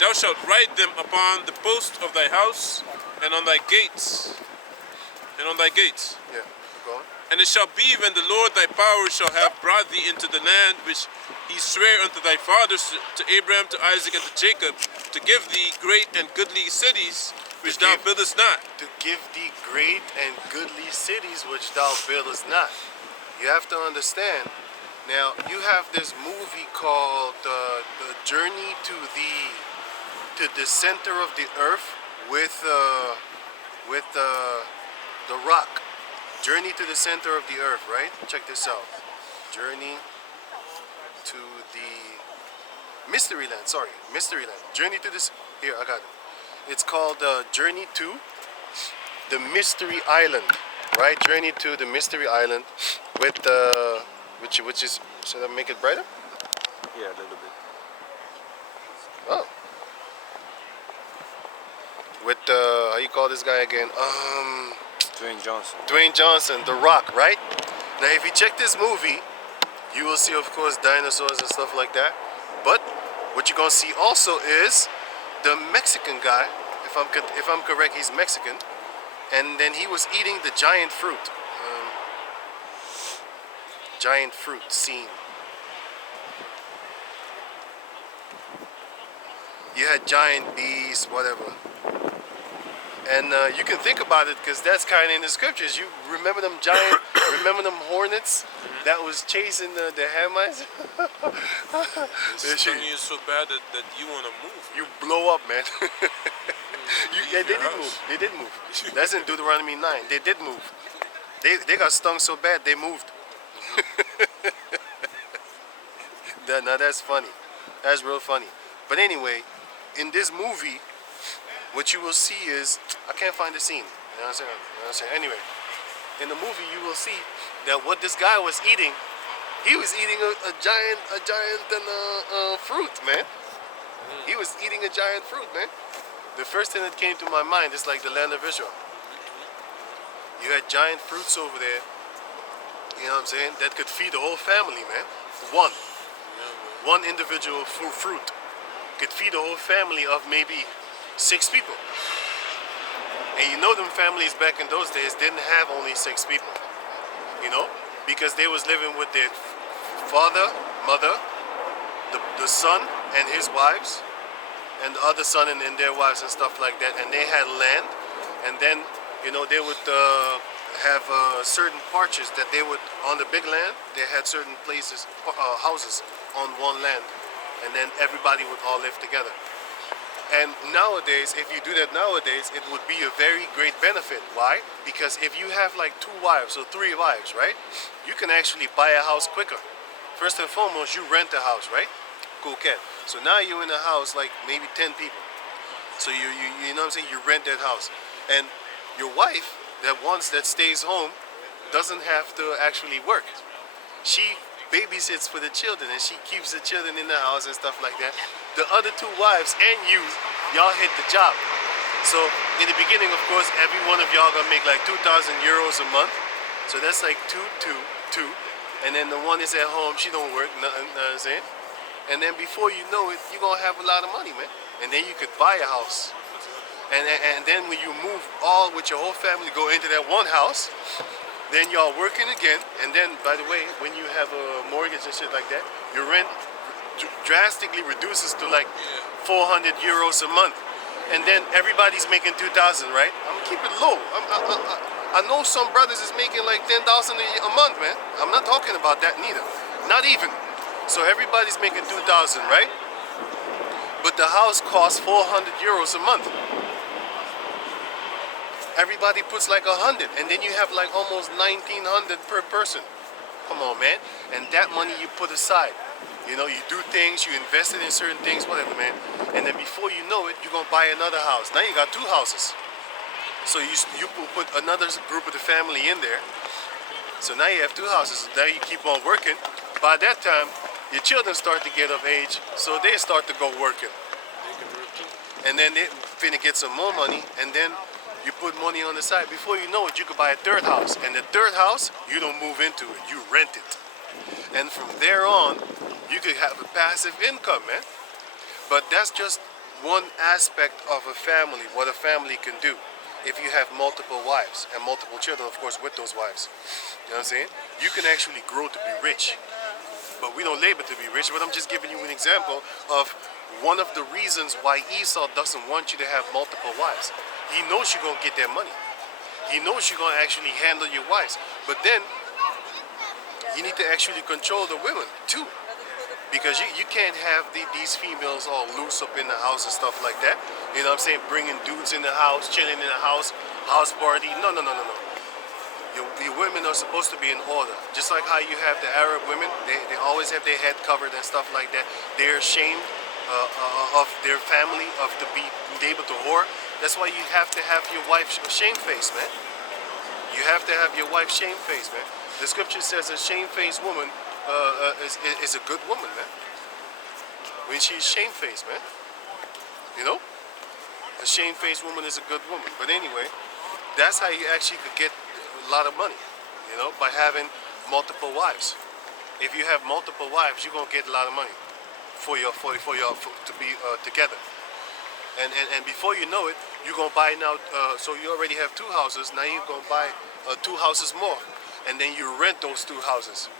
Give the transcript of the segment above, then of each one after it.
thou shalt write them upon the post of thy house, and on thy gates. Yeah, go on. And it shall be when the Lord thy power shall have brought thee into the land which he sware unto thy fathers, to Abraham, to Isaac, and to Jacob, to give thee great and goodly cities which thou buildest not. To give thee great and goodly cities which thou buildest not. You have to understand. Now you have this movie called the Journey to the Center of the Earth with the Rock. Journey to the Center of the Earth, right? Check this out. Journey to the Mystery Land. Sorry, Mystery Land. Journey to this. Here, I got it. It's called Journey to the Mystery Island, right? Journey to the Mystery Island with which is. Should I make it brighter? Yeah, a little bit. Oh. With how you call this guy again? Dwayne Johnson, The Rock, right? Now, if you check this movie, you will see, of course, dinosaurs and stuff like that. But what you're gonna see also is the Mexican guy. If I'm correct, he's Mexican, and then he was eating the giant fruit. Giant fruit scene. You had giant bees, whatever. And you can think about it because that's kind of in the scriptures. You remember them giant, remember them hornets that was chasing the Hamites? This stung you so bad that you want to move. You blow up, man. They did move. They did move. That's in Deuteronomy 9. They did move. They got stung so bad they moved. Now that's funny. That's real funny. But anyway, in this movie, what you will see is, I can't find the scene. You know what I'm saying? Anyway, in the movie you will see that what this guy was eating, he was eating a giant fruit, man. He was eating a giant fruit, man. The first thing that came to my mind is like the land of Israel. You had giant fruits over there, you know what I'm saying, that could feed the whole family, man. One individual fruit could feed a whole family of maybe 6 people. And you know them families back in those days didn't have only 6 people, you know, because they was living with their father, mother, the son and his wives, and the other son and their wives and stuff like that. And they had land, and then, you know, they would have certain parches that they would, on the big land, they had certain places, houses on one land, and then everybody would all live together. And nowadays, if you do that nowadays, it would be a very great benefit. Why? Because if you have like 2 wives or 3 wives, right? You can actually buy a house quicker. First and foremost, you rent a house, right? Cool cat. So now you're in a house like maybe 10 people. So you know what I'm saying? You rent that house. And your wife, that stays home, doesn't have to actually work. She babysits for the children and she keeps the children in the house and stuff like that. The other 2 wives and y'all hit the job. So in the beginning, of course, every one of y'all gonna make like 2,000 euros a month. So that's like 2. And then the one is at home, she don't work, know what I'm saying? And then before you know it, you're gonna have a lot of money, man. And then you could buy a house. And then when you move all with your whole family, go into that one house, then y'all working again. And then, by the way, when you have a mortgage and shit like that, your rent drastically reduces to like 400 euros a month. And then everybody's making 2,000, right? I'm gonna keep it low. I know some brothers is making like 10,000 a month, man. I'm not talking about that neither. Not even. So everybody's making 2,000, right? But the house costs 400 euros a month. Everybody puts like 100, and then you have like almost 1,900 per person. Come on, man. And that money you put aside. You know, you do things, you invested in certain things, whatever, man. And then before you know it, you're gonna buy another house. Now you got 2 houses. So you put another group of the family in there. So now you have 2 houses. Now you keep on working. By that time, your children start to get of age, so they start to go working. And then they finna get some more money, and then you put money on the side. Before you know it, you could buy a 3rd house. And the 3rd house, you don't move into it, you rent it. And from there on, you could have a passive income, man. But that's just one aspect of a family, what a family can do if you have multiple wives and multiple children, of course, with those wives. You know what I'm saying? You can actually grow to be rich. But we don't labor to be rich, but I'm just giving you an example of one of the reasons why Esau doesn't want you to have multiple wives. He knows you're going to get that money. He knows you're going to actually handle your wives. But then, you need to actually control the women, too. Because you can't have these females all loose up in the house and stuff like that. You know what I'm saying? Bringing dudes in the house, chilling in the house party. No, no, no, no, no. Your women are supposed to be in order. Just like how you have the Arab women, they always have their head covered and stuff like that. They're ashamed of their family, of to be able to whore. That's why you have to have your wife shamefaced, man. You have to have your wife shamefaced, man. The scripture says a shamefaced woman is a good woman, man. When she's shamefaced, man. You know? A shamefaced woman is a good woman. But anyway, that's how you actually could get a lot of money, you know, by having multiple wives. If you have multiple wives, you're gonna get a lot of money for your to be together. And before you know it, you're gonna buy now. So you already have 2 houses. Now you're gonna buy 2 houses more, and then you rent those 2 houses.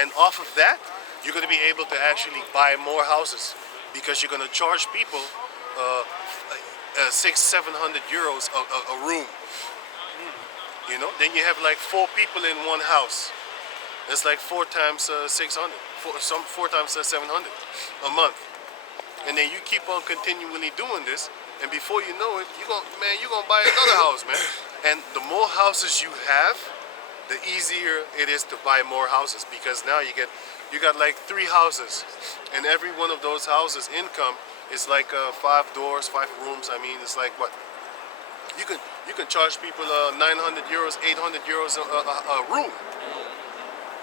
And off of that, you're gonna be able to actually buy more houses because you're gonna charge people 600-700 euros a room. You know, then you have like 4 people in one house. It's like 4 times 600, 4 times 700 a month. And then you keep on continually doing this, and before you know it, you're gonna buy another house, man. And the more houses you have, the easier it is to buy more houses, because now you got like 3 houses, and every one of those houses income is like 5 doors, 5 rooms. I mean, it's like what? You can charge people 900 euros, 800 euros a room.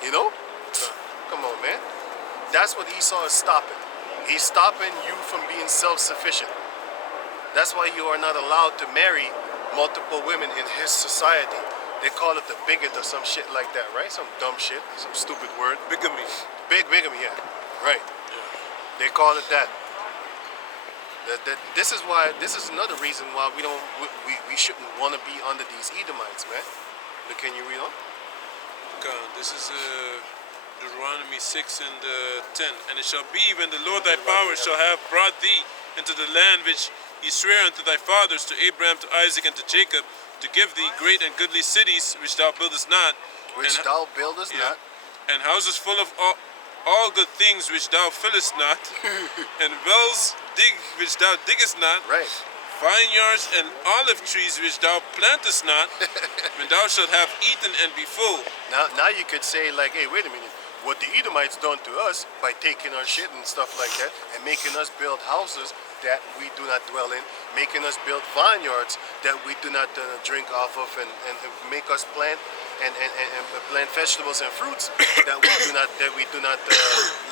You know? Come on, man. That's what Esau is stopping. He's stopping you from being self-sufficient. That's why you are not allowed to marry multiple women in his society. They call it the bigot or some shit like that, right? Some dumb shit, some stupid word. Bigamy. Bigamy, yeah. Right. They call it that. This is another reason why we shouldn't want to be under these Edomites, man. But can you read on? Okay, this is Deuteronomy 6 and 10. And it shall be when the Lord thy power shall have brought thee into the land which he sware unto thy fathers, to Abraham, to Isaac, and to Jacob, to give thee great and goodly cities which thou buildest not, Which thou buildest not. and houses full of all good things which thou fillest not, and wells which thou diggest not, Right. vineyards and olive trees which thou plantest not, when thou shalt have eaten and be full. Now you could say like, hey, wait a minute. What the Edomites done to us by taking our shit and stuff like that and making us build houses that we do not dwell in, making us build vineyards that we do not drink off of, and make us plant and plant vegetables and fruits that we do not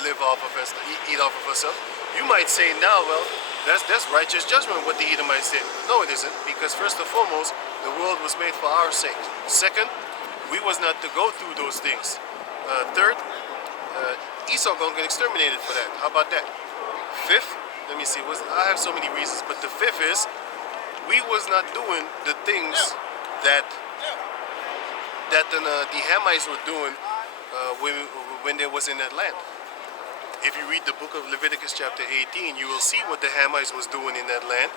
live off of and eat off of ourselves. You might say now, well, that's righteous judgment what the Edomites did. No, it isn't, because first and foremost, the world was made for our sake. Second, we was not to go through those things. Third, Esau gonna get exterminated for that. How about that? Fifth, let me see. I have so many reasons, but the fifth is we was not doing the things that the Hamites were doing when they was in that land. If you read the book of Leviticus chapter 18, you will see what the Hamites was doing in that land.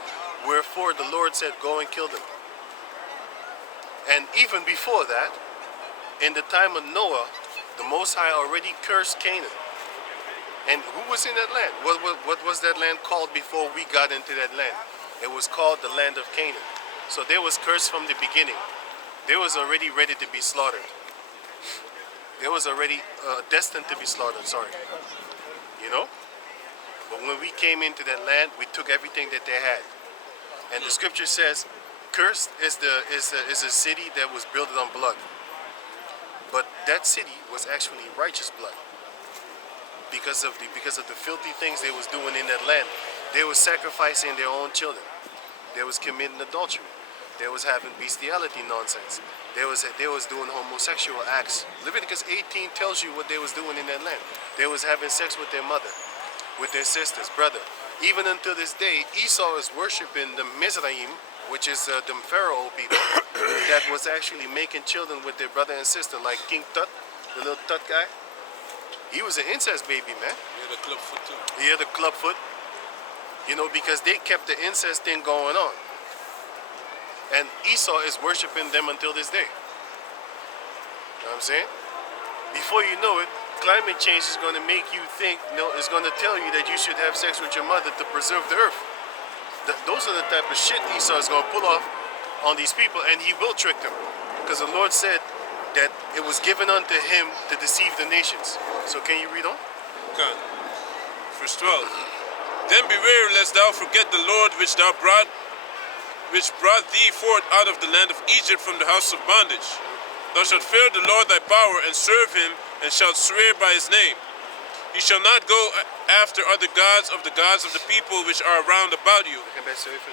Wherefore the Lord said, go and kill them. And even before that, in the time of Noah, the Most High already cursed Canaan. And who was in that land? What was that land called before we got into that land? It was called the land of Canaan. So they was cursed from the beginning. They was already ready to be slaughtered. They was already destined to be slaughtered, sorry. You know? But when we came into that land, we took everything that they had. And the scripture says, cursed is a city that was built on blood. But that city was actually righteous blood. Because of the filthy things they was doing in that land. They was sacrificing their own children. They was committing adultery. They was having bestiality nonsense. They was doing homosexual acts. Leviticus 18 tells you what they was doing in that land. They was having sex with their mother, with their sisters, brother. Even until this day, Esau is worshiping the Mizraim, which is the Pharaoh people, that was actually making children with their brother and sister, like King Tut, the little Tut guy. He was an incest baby, man. Yeah, the clubfoot too. Yeah, the clubfoot. You know, because they kept the incest thing going on. And Esau is worshiping them until this day. You know what I'm saying? Before you know it, climate change is going to make you think, it's going to tell you that you should have sex with your mother to preserve the earth. Those are the type of shit Esau is going to pull off on these people, and he will trick them. Because the Lord said that it was given unto him to deceive the nations. So can you read on? Okay. Verse 12. Then beware lest thou forget the Lord which brought thee forth out of the land of Egypt from the house of bondage. Thou shalt fear the Lord thy power, and serve him, and shalt swear by his name. You shall not go after other gods of the people which are round about you.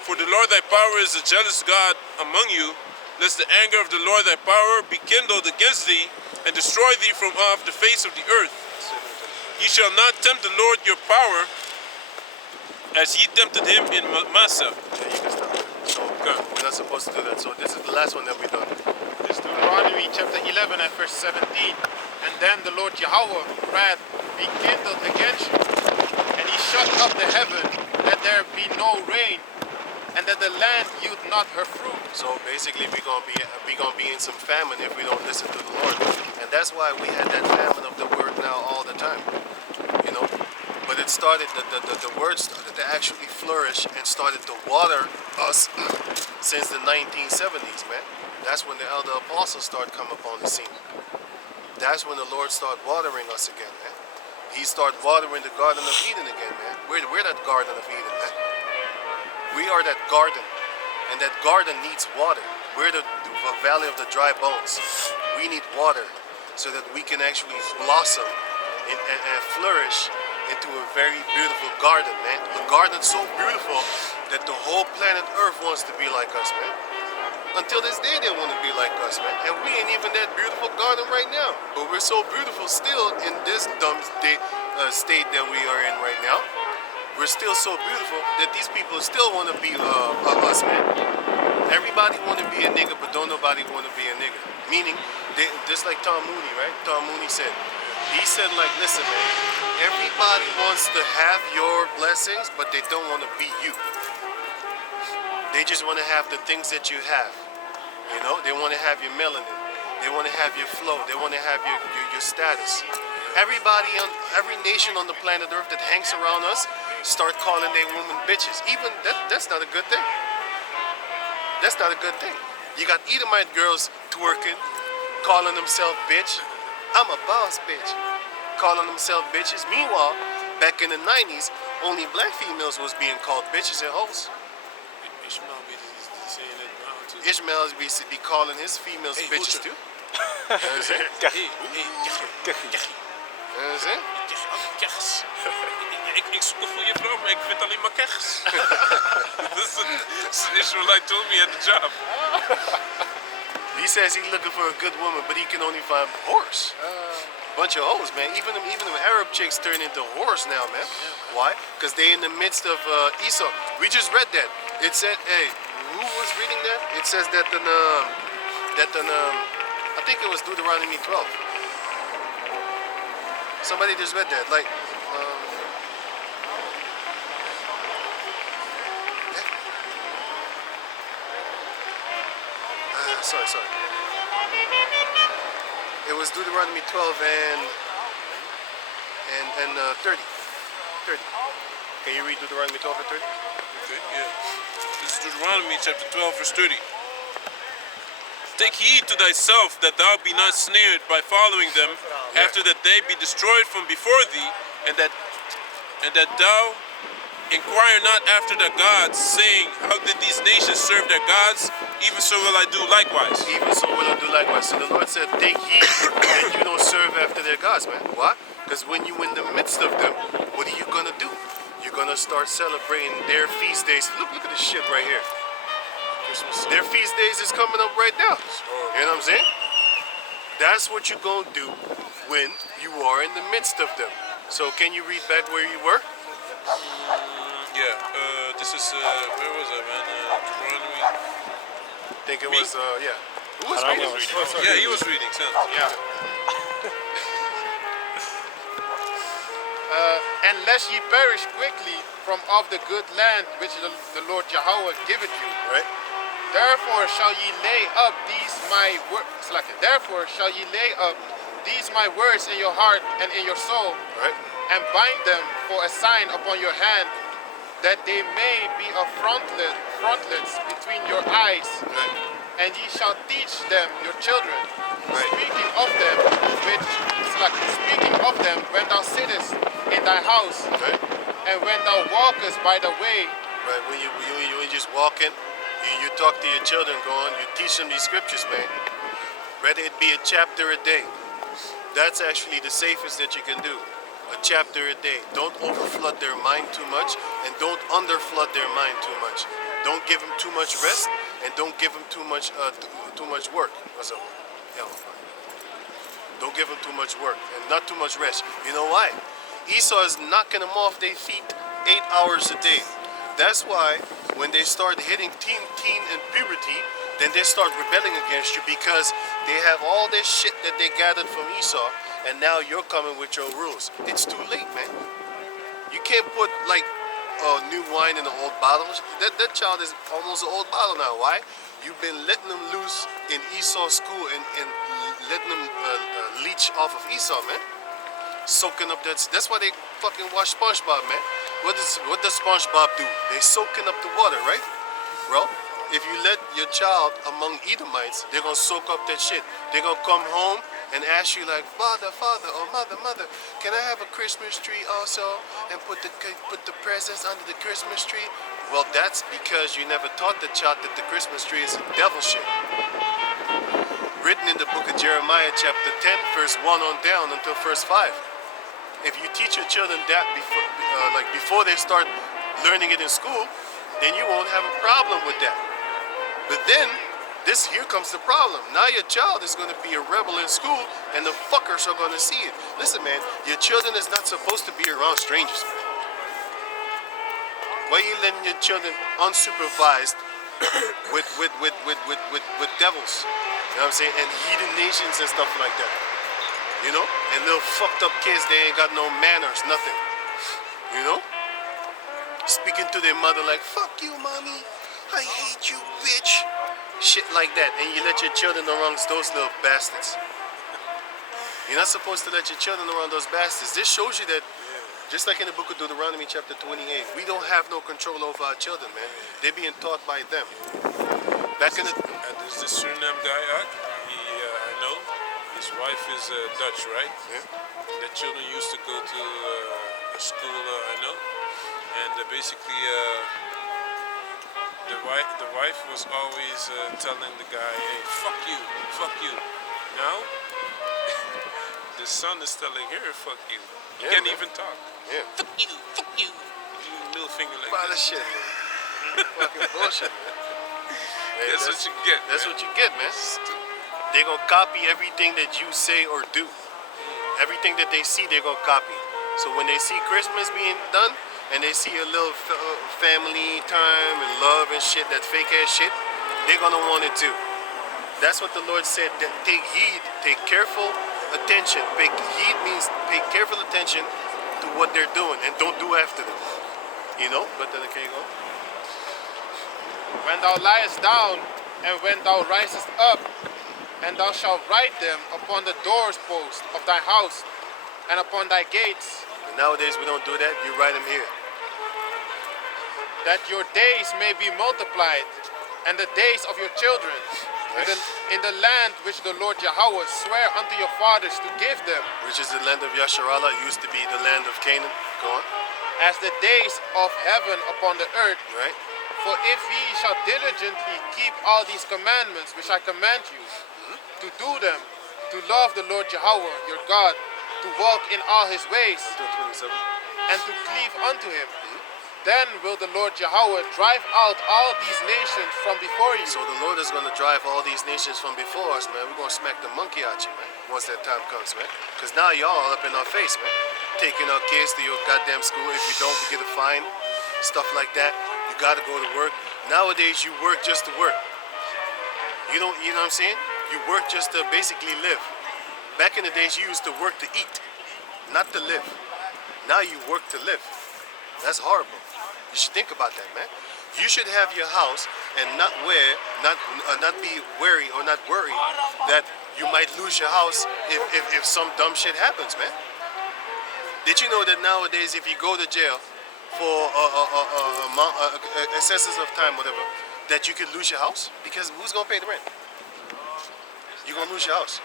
For the Lord thy power is a jealous God among you, lest the anger of the Lord thy power be kindled against thee, and destroy thee from off the face of the earth. Ye shall not tempt the Lord your power, as ye tempted him in Massa. Yeah, you can stop. So we're not supposed to do that. So this is the last one that we've done. This is Deuteronomy chapter 11 and verse 17. And then the Lord Yahweh wrath be kindled against you, and he shut up the heaven, that there be no rain, and that the land yield not her fruit. So basically, we're gonna be in some famine if we don't listen to the Lord, and that's why we had that famine of the word now all the time, you know. But it started, the word started to actually flourish and started to water us since the 1970s, man. That's when the elder apostles started coming upon the scene. That's when the Lord started watering us again, man. He started watering the Garden of Eden again, man. We're that Garden of Eden, man. We are that garden, and that garden needs water. We're the valley of the dry bones. We need water so that we can actually blossom and flourish into a very beautiful garden, man. A garden so beautiful that the whole planet Earth wants to be like us, man. Until this day, they want to be like us, man. And we ain't even that beautiful garden right now. But we're so beautiful still in this dumb state that we are in right now. We're still so beautiful that these people still want to be us, man. Everybody want to be a nigga, but don't nobody want to be a nigga. Meaning, just like Tom Mooney, right? Tom Mooney said, he said, like, listen, man, everybody wants to have your blessings, but they don't want to be you. They just want to have the things that you have. You know, they want to have your melanin. They want to have your flow. They want to have your status. Everybody every nation on the planet Earth that hangs around us start calling their women bitches. Even that's not a good thing. That's not a good thing. You got Edomite girls twerking, calling themselves bitch. I'm a boss bitch. Calling themselves bitches. Meanwhile, back in the 90s, only black females was being called bitches and hoes. Ishmael be saying it now too. Ishmael be calling his females bitches too. You know what I'm saying? You know what I'm saying? Kechs. Ik zoek een goede vrouw, maar ik vind alleen maar kechs. This is an Israelite told me at the job. He says he's looking for a good woman, but he can only find whores. Bunch of hoes, man. Even them Arab chicks turn into whores now, man. Why? Because they in the midst of Esau. We just read that. It said, hey, who was reading that? It says that I think it was Deuteronomy 12. Somebody just read that. Like, sorry. It was Deuteronomy 12 and 30. 30. Can you read Deuteronomy 12 and 30? Okay, yeah. This is Deuteronomy chapter 12, verse 30. Take heed to thyself that thou be not snared by following them, after that they be destroyed from before thee, and that thou inquire not after their gods, saying, how did these nations serve their gods? Even so will I do likewise. Even so will I do likewise. So the Lord said, take heed that you don't serve after their gods, man. Why? Because when you're in the midst of them, what are you going to do? You're going to start celebrating their feast days. Look at this shit right here. Christmas. Their feast days is coming up right now. You know what I'm saying? That's what you're going to do when you are in the midst of them. So can you read back where you were? Yeah, this is, where was I, man? Deuteronomy. I think it Me? was, yeah. Who was I reading? was reading. Oh, sorry. Yeah, he was reading, son. Yeah. And lest ye perish quickly from off the good land which the Lord Yahweh giveth you. Right? Therefore shall ye lay up these my words. Therefore shall ye lay up these my words in your heart and in your soul, Right? and bind them for a sign upon your hand, that they may be a frontlets between your eyes. Right. And ye shall teach them your children, Right. speaking of them when thou sittest in thy house, Right? and when thou walkest by the way, Right? When you just walking, you talk to your children, going, you teach them these scriptures, man. Whether it be a chapter a day, that's actually the safest that you can do. A chapter a day. Don't overflood their mind too much, and don't underflood their mind too much. Don't give them too much rest, and don't give them too much work. What's up? Yeah. Don't give them too much work, and not too much rest. You know why? Esau is knocking them off their feet 8 hours a day. That's why when they start hitting teen and puberty, then they start rebelling against you, because they have all this shit that they gathered from Esau, and now you're coming with your rules. It's too late, man. You can't put like new wine in the old bottles. That child is almost an old bottle now. Why? You've been letting them loose in Esau's school, and letting them leech off of Esau, man. Soaking up that's why they fucking watch SpongeBob, man. What does SpongeBob do? They soaking up the water, right? Well, if you let your child among Edomites, they're gonna soak up that shit. They're gonna come home and ask you like, father, or mother, can I have a Christmas tree also, and put the presents under the Christmas tree? Well, that's because you never taught the child that the Christmas tree is devil shit. Written in the book of Jeremiah, chapter 10, verse 1 on down until verse 5. If you teach your children that before they start learning it in school, then you won't have a problem with that. But then, here comes the problem. Now your child is going to be a rebel in school, and the fuckers are going to see it. Listen, man, your children is not supposed to be around strangers, man. Why are you letting your children unsupervised with devils? You know what I'm saying? And heathen nations and stuff like that. You know? And little fucked up kids, they ain't got no manners, nothing. You know? Speaking to their mother like, fuck you, mommy. I hate you, bitch. Shit like that. And you let your children around those little bastards. You're not supposed to let your children around those bastards. This shows you that, just like in the book of Deuteronomy chapter 28, we don't have no control over our children, man. They're being taught by them. Back in the... There's this Suriname guy, I know. His wife is Dutch, right? Yeah. The children used to go to a school, I know. And basically, the wife was always telling the guy, hey, fuck you. Now, the son is telling her, fuck you. He Yeah, can't man. even talk. Yeah. Fuck you. Middle finger like Pile of this. shit, man. Fucking bullshit, man. Hey, That's what you get. That's man. what you get, man. They're gonna copy everything that you say or do. Everything that they see, they're gonna copy. So when they see Christmas being done, and they see a little family time and love and shit, that fake ass shit, they're gonna want it too. That's what the Lord said. That take heed, take careful attention. Take heed means pay careful attention to what they're doing, and don't do after them. You know? But then okay, go. when thou liest down, and when thou risest up, and thou shalt write them upon the doorpost of thy house, and upon thy gates, And nowadays we don't do that. You write them here. that your days may be multiplied, and the days of your children, in the land which the Lord Yahweh sware unto your fathers to give them, Which is the land of Yasharallah. Used to be the land of Canaan. Go on. as the days of heaven upon the earth. Right? For if ye shall diligently keep all these commandments which I command you, to do them, to love the Lord Yahweh your God, to walk in all his ways, Until 27. and to cleave unto him, then will the Lord Yahweh drive out all these nations from before you. So the Lord is going to drive all these nations from before us, man. We're going to smack the monkey out you, man, once that time comes, man. Because now y'all up in our face, man. Taking our kids to your goddamn school. If you don't, we get a fine. stuff like that. You gotta go to work. Nowadays, you work just to work. You know what I'm saying? You work just to basically live. Back in the days, you used to work to eat, not to live. Now you work to live. That's horrible. You should think about that, man. You should have your house and not be wary or not worry that you might lose your house if some dumb shit happens, man. Did you know that nowadays, if you go to jail for excesses of time, whatever, that you could lose your house? Because who's gonna pay the rent? You're gonna lose your house.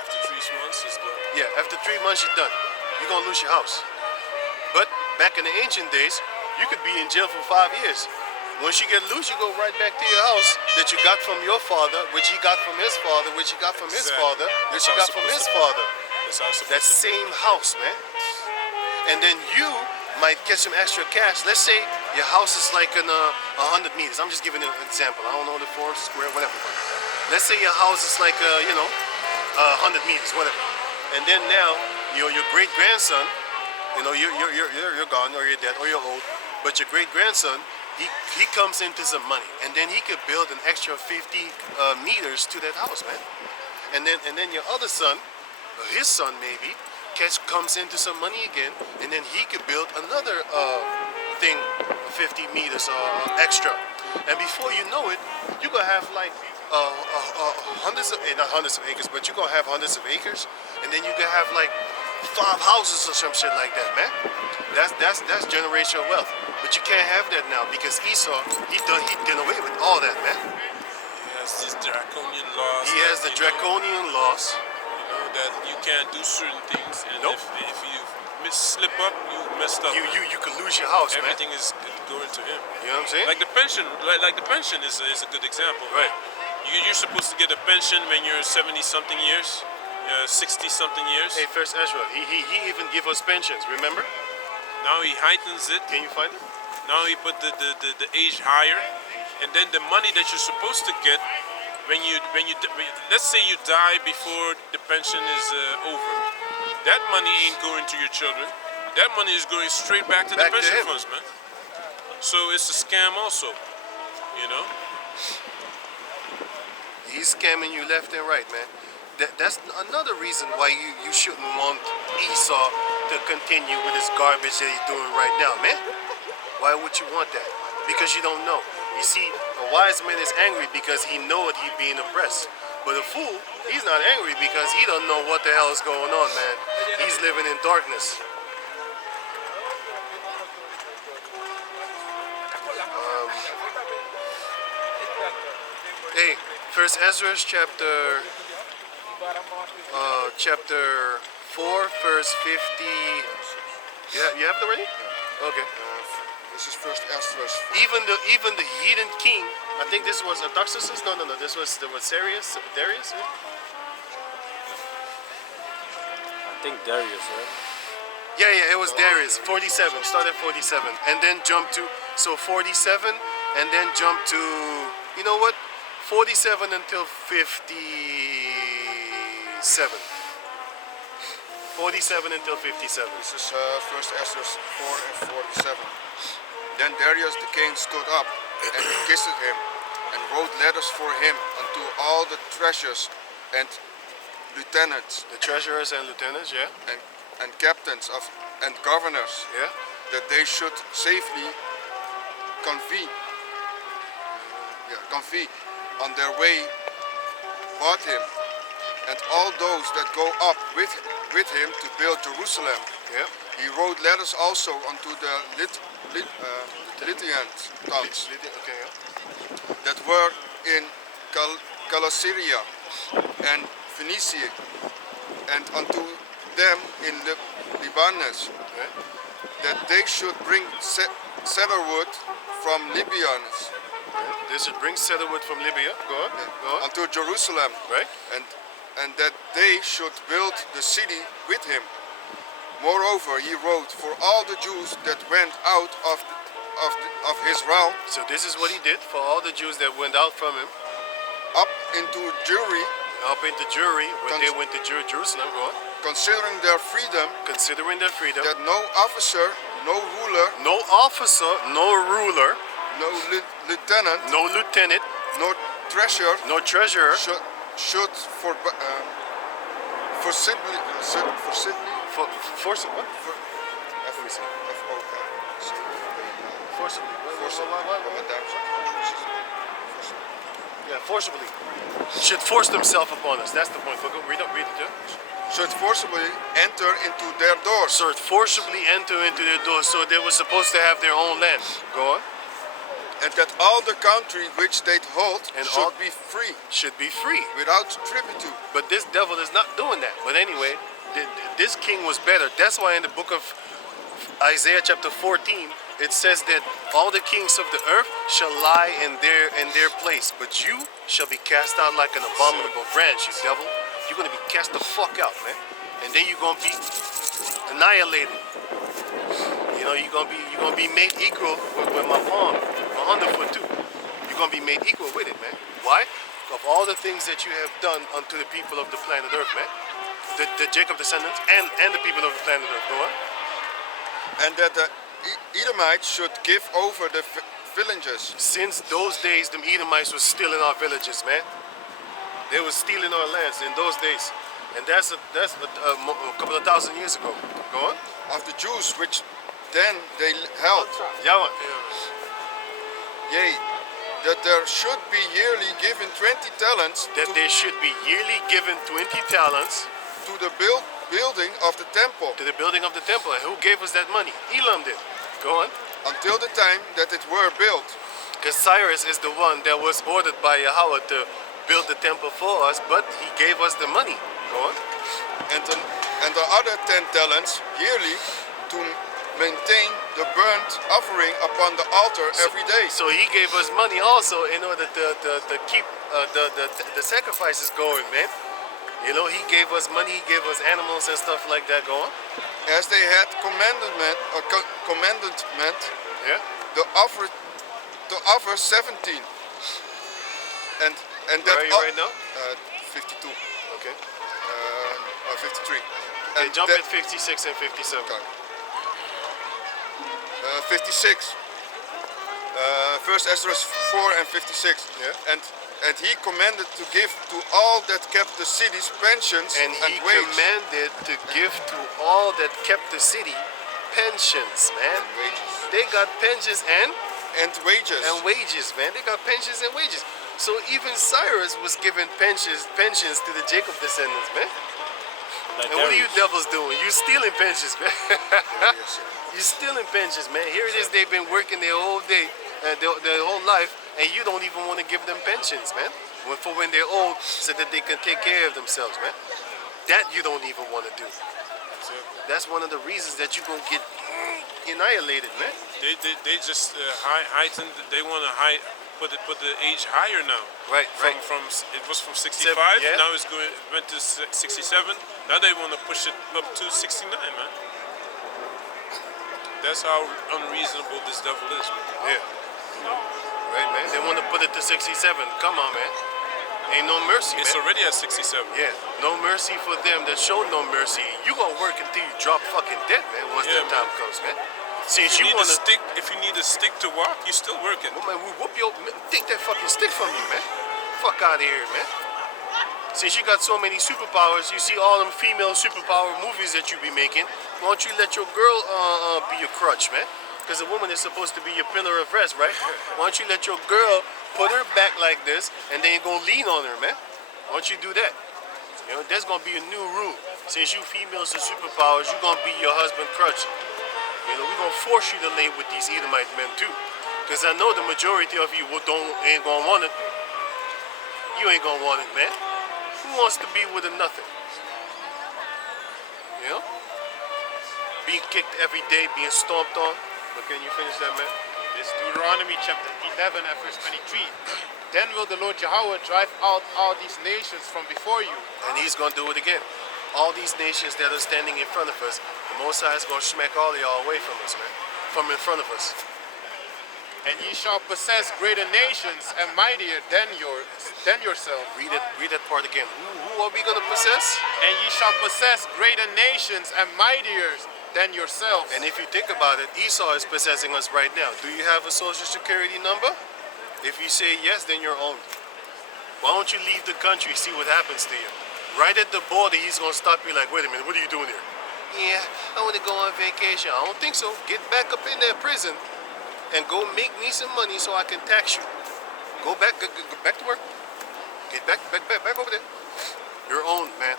After 3 months, it's done. Yeah, after 3 months, you're done. You're gonna lose your house. But back in the ancient days, you could be in jail for 5 years. Once you get loose, you go right back to your house that you got from your father, which he got from his father, which he got from his father, which he got from his father. That same house, man. And then you might get some extra cash. Let's say your house is like in 100 meters. I'm just giving an example. I don't know the floor, square, whatever. Let's say your house is like 100 meters, whatever. And then now your great grandson, you're gone or you're dead or you're old, but your great grandson, he comes into some money, and then he could build an extra 50 meters to that house, man. And then your other son, his son maybe, comes into some money again, and then he could build another thing, 50 meters extra. And before you know it, you're gonna have like not hundreds of acres, but you're gonna have hundreds of acres, and then you can have like 5 houses or some shit like that, man. That's generational wealth. But you can't have that now because Esau, he done away with all that, man. He has these draconian laws. He has the draconian laws. You know that you can't do certain things, and Nope. if you slip up, you messed up. You could lose your house, Everything man. is going to him. You know what I'm saying? Like the pension, like the pension is a good example. Right. You're supposed to get a pension when you're 70-something years, 60-something years. Hey, first Ezra, he even give us pensions. Remember? Now he heightens it. Can you find it? Now he put the age higher, and then the money that you're supposed to get when you let's say you die before the pension is over, that money ain't going to your children. That money is going straight back to the Back to pension him. funds, man. So it's a scam also, you know. He's scamming you left and right, man. That's another reason why you shouldn't want Esau to continue with this garbage that he's doing right now, man. Why would you want that? Because you don't know. You see, a wise man is angry because he know that he's being oppressed. But a fool, he's not angry because he don't know what the hell is going on, man. He's living in darkness. Hey, First Ezra chapter 4, verse 50. You have it already? Okay. This is first Ezra. Even the heathen king, I think this was Artaxerxes. No. This was Darius. I think Darius, right? Yeah, it was Darius. 47. Start at 47, and then jump to 47, and then jump to 47 until 57. 47 until 57. This is first Ezra 4 and 47. Then Darius the king stood up and kissed him, and wrote letters for him unto all the treasurers and lieutenants The treasurers and lieutenants, yeah, and captains and governors, yeah. that they should safely convey on their way bought him, and all those that go up with him to build Jerusalem. Yeah. He wrote letters also unto the Lydian towns Okay, yeah. that were in Calasyria and Phoenicia, and unto them in Libanus, Okay. that they should bring cedarwood from Libanus They should bring cedarwood from Libya. Go on. unto Jerusalem, Right. and that they should build the city with him. Moreover, he wrote for all the Jews that went out of his realm So this is what he did for all the Jews that went out from him, up into Jewry, up into Jewry, when they went to Jerusalem. Go on. considering their freedom, Considering their freedom, that no officer no ruler, no officer, no ruler, no lieutenant, no lieutenant, no treasurer no treasurer, should forcibly, for, force, what? Let me see. F-O-R. Forcibly. Yeah, forcibly. Should force themselves upon us. That's the point. Go read it too. Should forcibly enter into their doors. So forcibly enter into their doors. So they were supposed to have their own land. Go on. And that all the country which they hold And should all- be free, Should be free. without tribute. But this devil is not doing that. But anyway, this king was better. That's why in the book of Isaiah chapter 14, it says that all the kings of the earth shall lie in their place, but you shall be cast out like an abominable branch, you devil. You're gonna be cast the fuck out, man. And then you're gonna be annihilated. You know, you're gonna be made equal with my palm, my underfoot too. You're gonna be made equal with it, man. Why? Of all the things that you have done unto the people of the planet Earth, man. The Jacob descendants and the people of the planet Earth. Go on. And that the Edomites should give over the villages. Since those days, the Edomites were still in our villages, man. They were stealing our lands in those days, and that's a couple of thousand years ago. Go on. Of the Jews which then they held. Yeah, man. Yea, that there should be yearly given 20 talents That they should be yearly given 20 talents to the building of the temple, to the building of the temple. And who gave us that money? Elam did. Go on. until the time that it were built. Because Cyrus is the one that was ordered by Yahweh to build the temple for us, but he gave us the money. Go on. And the other 10 talents yearly to maintain the burnt offering upon the altar every day. So he gave us money also in order to keep the sacrifices going, man. You know, he gave us money, he gave us animals and stuff like that. Go on. As they had commandment, Yeah. to offer 17. And that Where are you right now? 52, Okay. 53. Okay, And jump that- at 56 and 57. Okay. 56. First Ezra 4 and 56. Yeah. And he commanded to give to all that kept the city's pensions And and he wage. commanded to give to all that kept the city pensions, man. Wages. They got pensions and wages. wages, man. They got pensions and wages. So even Cyrus was giving pensions to the Jacob descendants, man. Like And what are you Darius. devils doing? You stealing pensions, man. Yes, You stealing pensions, man. Here it is, they've been working their whole day, their whole life, and you don't even want to give them pensions, man. For when they're old, so that they can take care of themselves, man. That you don't even want to do. That's one of the reasons that you're gonna get annihilated, man. They just heightened. They want to put the age higher now. Right, right. From it was from 65. Yeah. Now it's went to 67. Now they want to push it up to 69, man. That's how unreasonable this devil is, man. Yeah. Right, man. They want to put it to 67. Come on, man. Ain't no mercy, It's man. already at 67. Yeah, no mercy for them that show no mercy. You gonna work until you drop fucking dead, man. Once Yeah, that time comes, man. Since you wanna, If you need a stick to walk, you're still working. well, man, we whoop your, take that fucking stick from you, man. Fuck out of here, man. Since you got so many superpowers, you see all them female superpower movies that you be making. Why don't you let your girl be your crutch, man? Because a woman is supposed to be your pillar of rest, right? Why don't you let your girl put her back like this and then you go lean on her, man? Why don't you do that? You know, there's gonna be a new rule. Since you females are superpowers, you're gonna be your husband crutch. You know, we're gonna force you to lay with these Edomite men too. Because I know the majority of you ain't gonna want it. You ain't gonna want it, man. Who wants to be with a nothing? You know? Being kicked every day, being stomped on. But can you finish that, man? This Deuteronomy chapter 11 and verse 23. Then will the Lord Yahweh drive out all these nations from before you. And he's gonna do it again. All these nations that are standing in front of us, the Most High is gonna smack all of y'all away from us, man. From in front of us. And ye shall possess greater nations and mightier than yourself. Read that part again. Who are we gonna possess? And ye shall possess greater nations and mightier than yourselves. And if you think about it, Esau is possessing us right now. Do you have a social security number? If you say yes, then you're owned. Why don't you leave the country, see what happens to you? Right at the border, he's gonna stop you like, wait a minute, what are you doing here? Yeah, I want to go on vacation. I don't think so. Get back up in that prison and go make me some money so I can tax you. Go back to work. Get back over there. You're owned, man.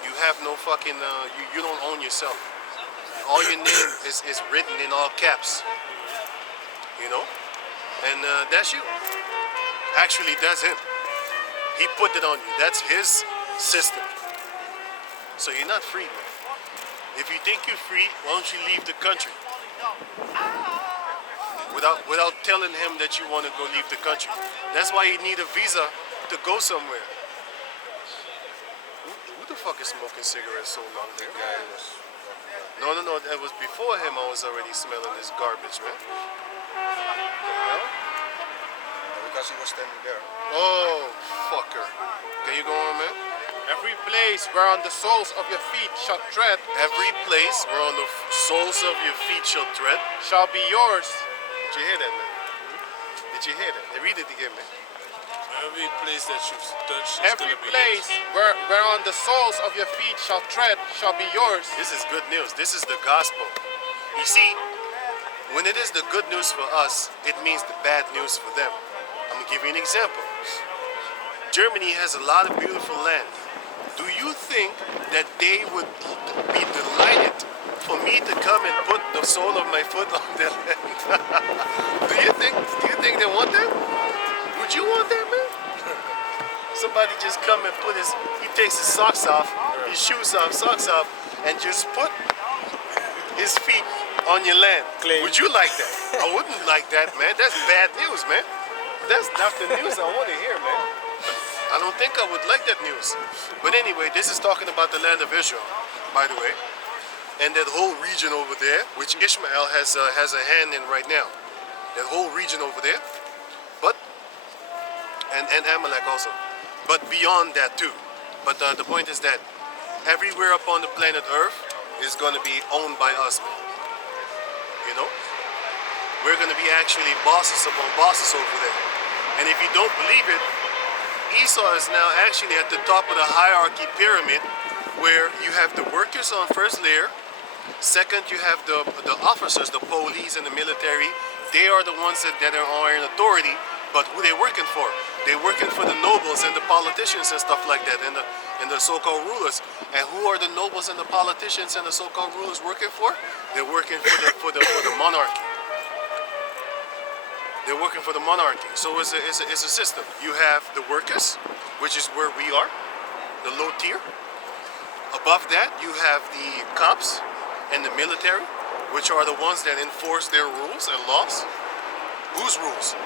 You have no fucking, you don't own yourself. All your name is written in all caps. You know? And that's you. Actually, that's him. He put it on you. That's his system. So you're not free, man. If you think you're free, why don't you leave the country? Without telling him that you want to go leave the country. That's why you need a visa to go somewhere. Who the fuck is smoking cigarettes so long there? No, that was before him. I was already smelling this garbage, man. Because he was standing there. Oh, fucker. Can you go on, man? Every place whereon the soles of your feet shall tread Every place where on the soles of your feet shall tread. shall be yours. Did you hear that, man? Did you hear that? Read it again, man. Every place that you touch is Every going to be place whereon the soles of your feet shall tread shall be yours. This is good news. This is the gospel. You see, when it is the good news for us, it means the bad news for them. I'm going to give you an example. Germany has a lot of beautiful land. Do you think that they would be delighted for me to come and put the sole of my foot on their land? Do you think they want that? Would you want that, man? Somebody just come and he takes his socks off, his shoes off, socks off, and just put his feet on your land. Claim. Would you like that? I wouldn't like that, man. That's bad news, man. That's not the news I want to hear, man. I don't think I would like that news. But anyway, this is talking about the land of Israel, by the way. And that whole region over there, which Ishmael has a hand in right now. That whole region over there. But, and Amalek also. But beyond that too. But the point is that everywhere upon the planet Earth is going to be owned by us, man. You know? We're going to be actually bosses upon bosses over there. And if you don't believe it, Esau is now actually at the top of the hierarchy pyramid, where you have the workers on first layer. Second, you have the officers, the police and the military. They are the ones that are in authority, but who they working for? They're working for the nobles and the politicians and stuff like that, and the so-called rulers. And who are the nobles and the politicians and the so-called rulers working for? They're working for the monarchy. They're working for the monarchy. So it's a system. You have the workers, which is where we are, the low tier. Above that, you have the cops and the military, which are the ones that enforce their rules and laws. Whose rules?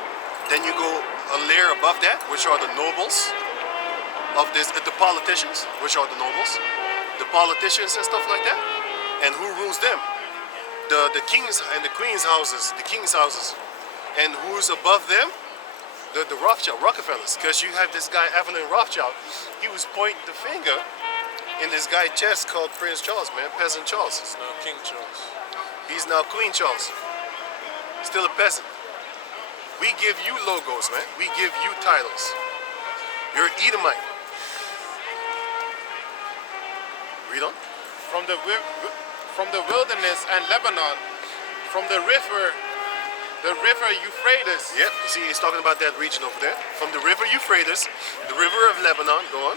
Then you go a layer above that, which are the nobles of the politicians, which are the nobles, the politicians and stuff like that. And who rules them? The kings and the queens' houses, the king's houses. And who's above them? The Rockefellers. Because you have this guy, Evelyn Rothschild. He was pointing the finger in this guy's chest called Prince Charles, man. Peasant Charles. It's now King Charles. He's now Queen Charles. Still a peasant. We give you logos, man. We give you titles. You're Edomite. Read on. From the wilderness and Lebanon, from the river Euphrates. Yep, you see, he's talking about that region over there. From the river Euphrates, the river of Lebanon, go on.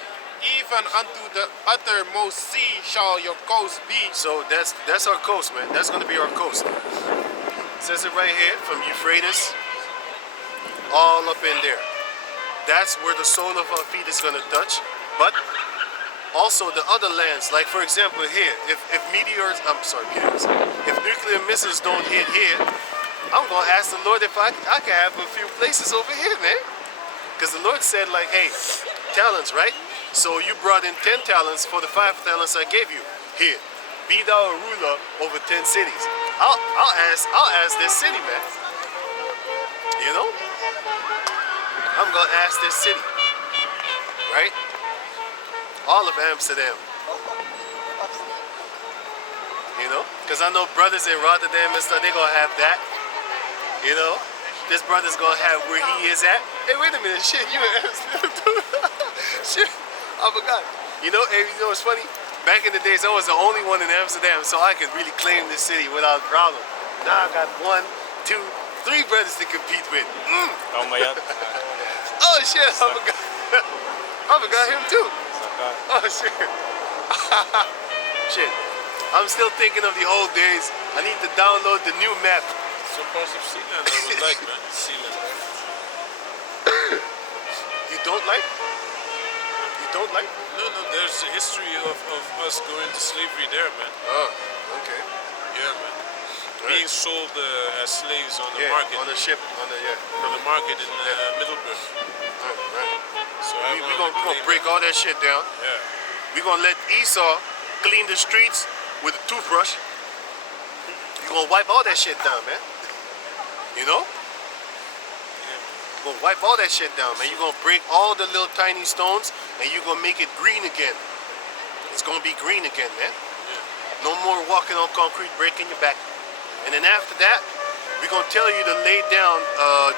Even unto the uttermost sea shall your coast be. So that's our coast, man. That's going to be our coast. It says it right here, from Euphrates, all up in there. That's where the sole of our feet is going to touch. But also the other lands, like for example here, if nuclear missiles don't hit here, I'm going to ask the Lord if I can have a few places over here, man. Because the Lord said, like, hey, talents, right? So you brought in 10 talents for the 5 talents I gave you. Here, be thou a ruler over 10 cities. I'll ask this city, man. You know? I'm going to ask this city. Right? All of Amsterdam. You You know, because I know brothers in Rotterdam and stuff, they gonna have that. You know, this brother's gonna have where he is at. Hey, wait a minute, shit, you in Amsterdam too? Shit, I forgot. You know, hey, you know what's funny? Back in the days, I was the only one in Amsterdam, so I could really claim this city without a problem. Now I got 1, 2, 3 brothers to compete with. Oh my God. Oh shit, I forgot. I forgot him too. Oh shit. Shit. I'm still thinking of the old days. I need to download the new map. Some parts of Sealand I would like, man. Sealand. You don't like? You don't like? No, there's a history of us going to slavery there, man. Oh, okay. Yeah, man. Being sold as slaves on the Yeah, market. on the ship, On the market in Middelburg. Right. So We're gonna break all that shit down. Yeah. We're gonna let Esau clean the streets with a toothbrush. You're gonna wipe all that shit down, man. You know? You're gonna wipe all that shit down, man. You're gonna break all the little tiny stones and you're gonna make it green again. It's gonna be green again, man. No more walking on concrete, breaking your back. And then after that, we're gonna tell you to lay down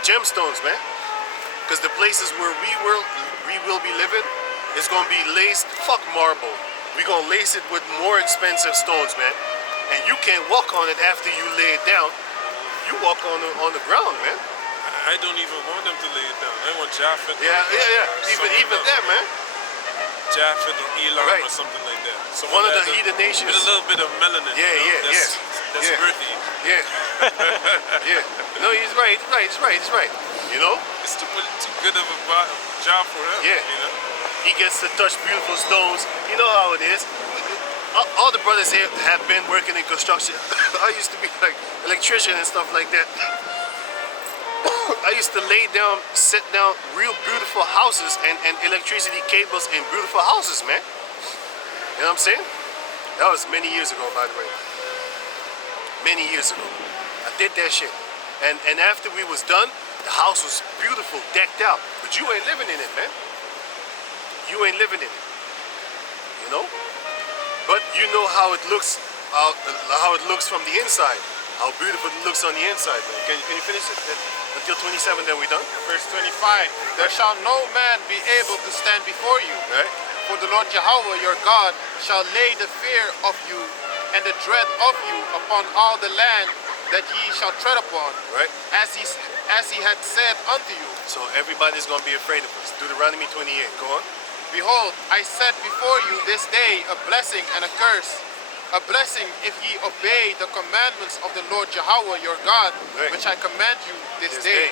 gemstones, man. Because the places where we will be living is gonna be laced, fuck marble. We're gonna lace it with more expensive stones, man. And you can't walk on it after you lay it down. You walk on the ground, man. I don't even want them to lay it down. I want Japheth. Yeah. Even that, man. Japheth or Elam Right. or something like that. One of that the heathen nations. With a little bit of melanin. Yeah, you know? yeah. That's Yeah. earthy. Yeah. Yeah. No, he's right. You know? It's too good of a job for him. Yeah. You know? He gets to touch beautiful stones. You know how it is. All the brothers here have been working in construction. I used to be like electrician and stuff like that. I used to set down real beautiful houses and electricity cables in beautiful houses, man. You know what I'm saying? That was many years ago, by the way. Many years ago. I did that shit. And after we was done, the house was beautiful, decked out. But you ain't living in it, man. You ain't living in it. You know? But you know how it looks from the inside. How beautiful it looks on the inside, man. Can you finish it? Until 27, then we done? Verse 25, there shall no man be able to stand before you. Right? For the Lord Yahweh your God shall lay the fear of you and the dread of you upon all the land that ye shall tread upon, Right? as he had said unto you. So everybody's going to be afraid of us. Deuteronomy 28. Go on. Behold, I set before you this day a blessing and a curse. A blessing if ye obey the commandments of the Lord Yahweh your God, Right. which I command you this This day. day.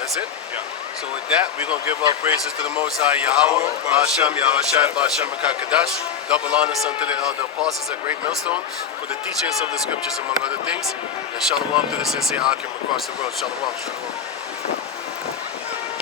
That's it? Yeah. So with that, we're going to give our praises to the Most High Yahweh, Ba'ashem, Yahushai, Ba'ashem, Kadash. Double honors unto the elder apostles at Great Millstone for the teachings of the scriptures, among other things. And shalom to the sincere Hakim across the world. Shalom.